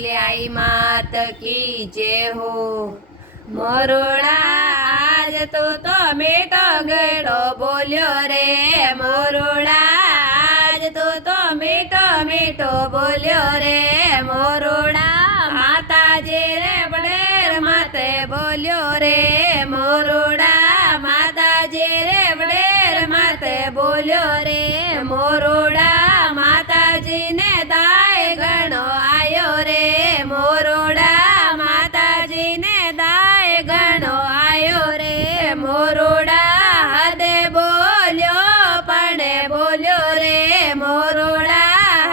बोले आई मात की जय हो। मोरोड़ा आज तो मीठो गेड़ो बोल्यो रे, मोरोड़ा आज तो मीठो मीठो बोल्यो रे, मोरोड़ा माताजी रे बड़ेर माते बोल्यो रे, मोरोड़ा माताजी रे बड़ेर माते बोल्यो रे, मोरोड़ा माताजी ने दाय गणो आयो रे, मोरोड़ा माताजी ने दाय गणो आयो रे, मोरोड़ा हदे बोल्यो पणे बोल्यो रे, मोरोड़ा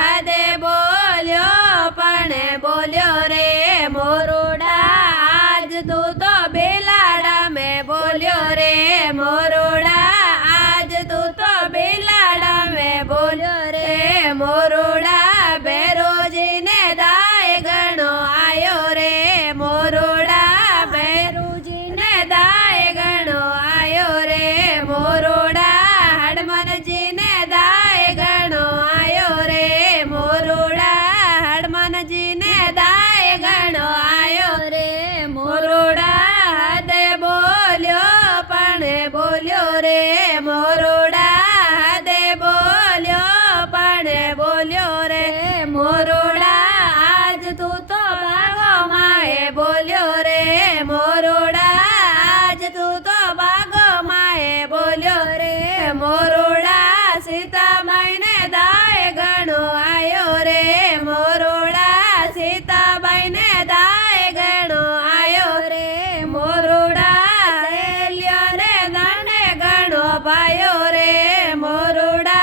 हदे बोल्यो पणे बोल्यो रे, मोरोड़ा आज तू तो बेलाड़ा में बोल्यो रे, मोरोड़ा आज तू तो बेलाड़ा में बोल्यो रे, मोरोड़ा बेरोजी ने दाय गणो आयो रे, मोरोड़ा बेरोजी ने दाय गणो आयो रे, मोरोड़ा हनुमान जी ने दाय गणो आयो रे, मोरोड़ा हनुमान जी ने दाय गणो आयो रे, मोरोड़ा हदे बोल्यो पणे बोल्यो रे, मोरोड़ा हदे बोल्यो पणे बोल्यो रे, मोरोड़ा आज तू तो बागो माए बोल्यो रे, मोरोड़ा आज तू तो बागो माए बोल्यो रे, मोरोड़ा सीता माई ने दाय गणो आयो रे, मोरोड़ा सीता बाई ने दाय गणो आयो रे, मोरोड़ा सेल्यो ने दाने गणो पायो रे, मोरोड़ा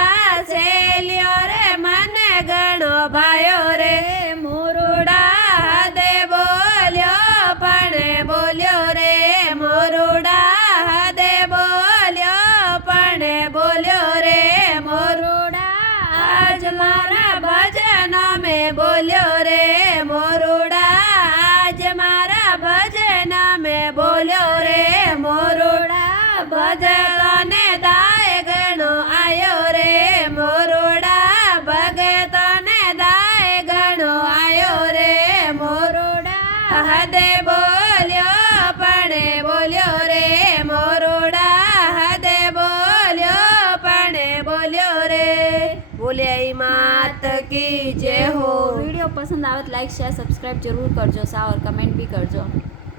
सेल्यो रे मने गणो पायो रे, मोरोड़ा हदे बोल्यो पणे बोल्यो रे, मोरोड़ा हदे बोल्यो पणे बोल्यो रे, मोरोड़ा आज मारा भजन में बोल्यो रे, मोरोड़ा आज मारा भजन में बोल्यो रे, मोरोड़ा भजन ने दाय गणो आयो रे, मोरोड़ा भगत ने दाय गणो आयो रे, मोरोड़ा हदे बोल्यो पणे बोल्यो रे, मोरोड़ा हदे बोल्यो पणे बोल्यो रे। बोले आई मात की जय हो। वीडियो पसंद आवत लाइक शेयर सब्सक्राइब जरूर करजो सा और कमेंट भी करजो।